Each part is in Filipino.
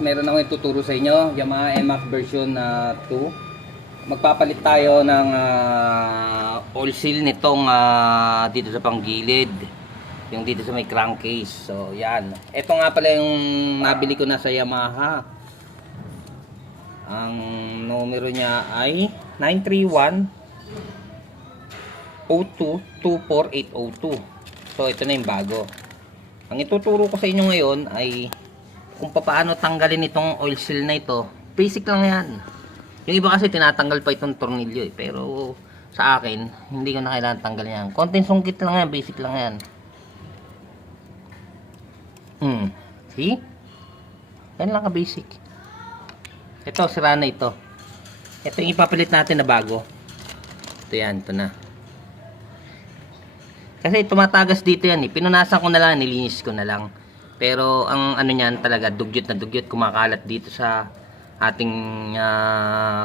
Meron akong ituturo sa inyo, Yamaha NMAX version 2. Magpapalit tayo ng oil seal nitong dito sa panggilid, yung dito sa may crankcase. So yan, ito nga pala yung nabili ko na sa Yamaha. Ang numero niya ay 931-02-24802. So ito na yung bago. Ang ituturo ko sa inyo ngayon ay kung paano tanggalin itong oil seal na ito. Basic lang yan. Yung iba kasi tinatanggal pa itong tornilyo eh. Pero sa akin, hindi ko na kailangan tanggalin yan. Konting sungkit lang yan, basic lang yan. See? Yan lang ka basic. Ito, sira na ito. Ito yung ipapalit natin na bago. Ito yan, ito na. Kasi tumatagas dito yan eh. Pinunasan ko na lang, nilinis ko na lang. Pero ang ano niyan talaga, dugyot na dugyot, kumakalat dito sa ating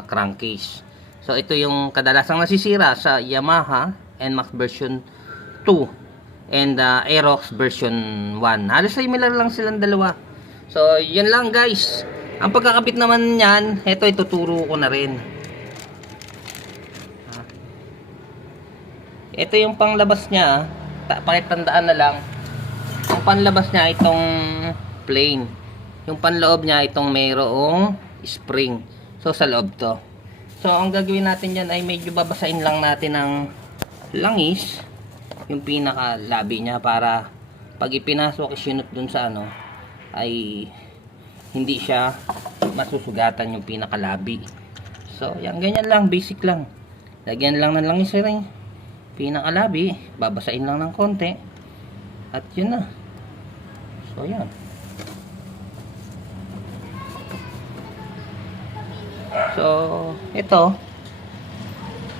crankcase. So ito yung kadalasang nasisira sa Yamaha NMAX version 2 and Aerox version 1. Halos similar lang silang dalawa. So yan lang guys. Ang pagkakabit naman niyan, ito ituturo ko na rin. Ito yung panglabas niya, pakitandaan na lang. Ang panlabas niya itong plain. Yung panloob niya itong mayroong spring. So sa loob to. So ang gagawin natin diyan ay medyo babasahin lang natin ng langis yung pinaka labi niya para pag ipinasok isinot dun sa ano ay hindi siya masusugatan yung pinaka labi. So yan, ganyan lang, basic lang. Lagyan lang ng langis rin. Pinaka labi, babasahin lang ng konti. At yun na. So yan. So ito,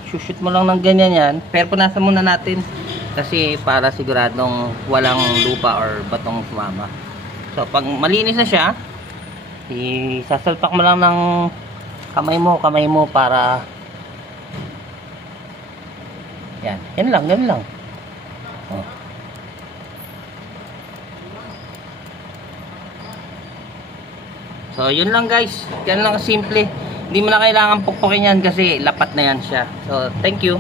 shoot mo lang ng ganyan yan. Pero punasan muna natin kasi para siguradong walang lupa or batong sumama. So pag malinis na siya, isasalpak mo lang ng kamay mo para yan. Yan lang, yan lang. Oh. So yun lang guys, yan lang simple. Hindi mo na kailangan pukpukin yan kasi lapat na yan siya. So thank you.